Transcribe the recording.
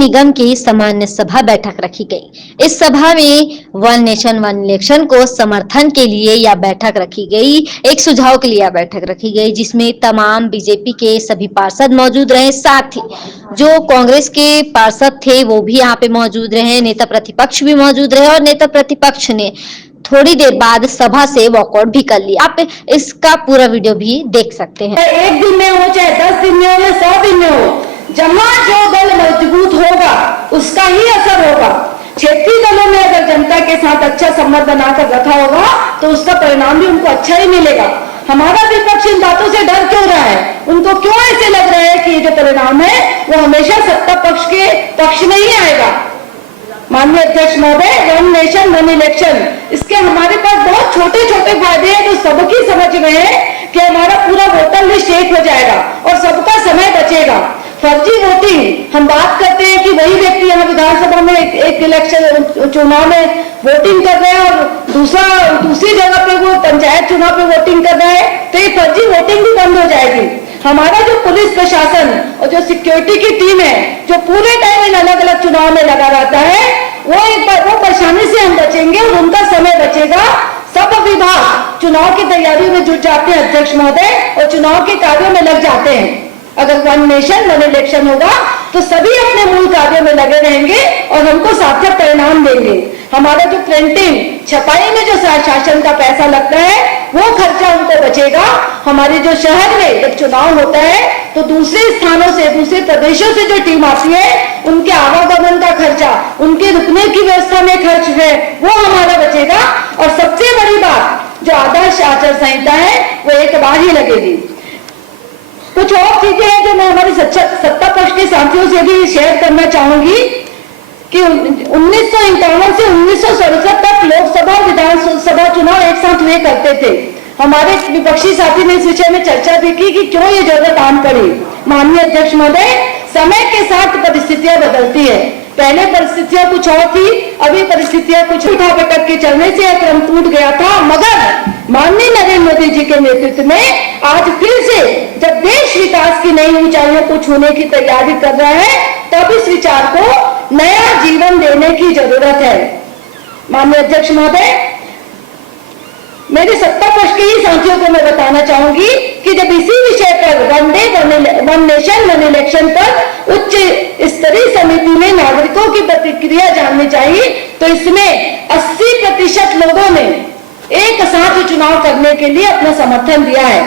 निगम की सामान्य सभा बैठक रखी गई। इस सभा में वन नेशन वन इलेक्शन को समर्थन के लिए यह बैठक रखी गई। एक सुझाव के लिए यह बैठक रखी गई जिसमें तमाम बीजेपी के सभी पार्षद मौजूद रहे, साथ ही जो कांग्रेस के पार्षद थे वो भी यहाँ पे मौजूद रहे, नेता प्रतिपक्ष भी मौजूद रहे और नेता प्रतिपक्ष ने थोड़ी देर बाद सभा से वॉकआउट भी कर लिया। आप इसका पूरा वीडियो भी देख सकते हैं। एक दिन में हो चाहे 10 दिन में हो या 100 दिन में हो, जहां जो दल मजबूत होगा उसका ही असर होगा। क्षेत्रीय दलों में अगर जनता के साथ अच्छा संबंध बनाकर रखा होगा तो उसका परिणाम भी उनको अच्छा ही मिलेगा। हमारा विपक्ष इन बातों से डर क्यों रहा है? उनको क्यों ऐसे लग रहा है कि ये जो परिणाम है वो हमेशा सत्ता पक्ष के पक्ष में ही आएगा? माननीय अध्यक्ष महोदय, वन नेशन वन इलेक्शन, इसके हमारे पास बहुत छोटे छोटे फायदे हैं जो सबकी समझ में है कि हमारा पूरा वोटर लिस्ट एक हो जाएगा और सबका समय बचेगा। फर्जी वोटिंग, हम बात करते हैं कि वही व्यक्ति यहाँ विधानसभा में एक इलेक्शन चुनाव में वोटिंग कर रहे हैं और दूसरी जगह पे वो पंचायत चुनाव पे वोटिंग कर रहा है, तो ये फर्जी वोटिंग भी बंद हो जाएगी। हमारा जो पुलिस प्रशासन और जो सिक्योरिटी की टीम है जो पूरे टाइम इन अलग अलग चुनाव में लगा रहता है, वो परेशानी से हम बचेंगे और उनका समय बचेगा। सब विभाग चुनाव की तैयारियों में जुट जाते हैं अध्यक्ष महोदय और चुनाव के कार्यों में लग जाते हैं। अगर वन नेशन वन इलेक्शन होगा तो सभी अपने मूल कार्यों में लगे रहेंगे और हमको सार्थक परिणाम देंगे। हमारा जो प्रिंटिंग छपाई में जो शासन का पैसा लगता है वो खर्चा उनको बचेगा। हमारे जो शहर में जब चुनाव होता है तो दूसरे स्थानों से, दूसरे प्रदेशों से जो टीम आती है उनके आवागमन का खर्चा, उनके रुकने की व्यवस्था में खर्च है वो हमारा बचेगा। और सबसे बड़ी बात, जो आदर्श आचार संहिता है वो एक बार ही लगेगी। कुछ और चीजें हैं जो मैं हमारी सत्ता पक्ष के साथियों से भी शेयर करना चाहूंगी कि 1951 से 1967 तक लोकसभा और विधानसभा चुनाव एक साथ हुए करते थे। हमारे विपक्षी साथी ने इस विषय में चर्चा भी की कि क्यों ये जरूरत आन पड़ी। माननीय अध्यक्ष महोदय, समय के साथ परिस्थितियां बदलती है। पहले परिस्थितियां कुछ और थी, अभी परिस्थितियां कुछ उठा पटक के चलने से यह क्रम टूट गया था। मगर माननीय नरेंद्र मोदी जी के नेतृत्व में आज फिर से जब देश विकास की नई ऊंचाइयों को छूने की तैयारी कर रहा है तब इस विचार को नया जीवन देने की जरूरत है। माननीय अध्यक्ष महोदय, मेरे सत्ता पक्ष के ही साथियों को मैं बताना चाहूंगी कि जब इसी विषय पर वन नेशन वन इलेक्शन पर उच्च स्तरीय समिति में नागरिकों की प्रतिक्रिया जाननी चाहिए तो इसमें 80% लोगों ने एक साथ चुनाव करने के लिए अपना समर्थन दिया है।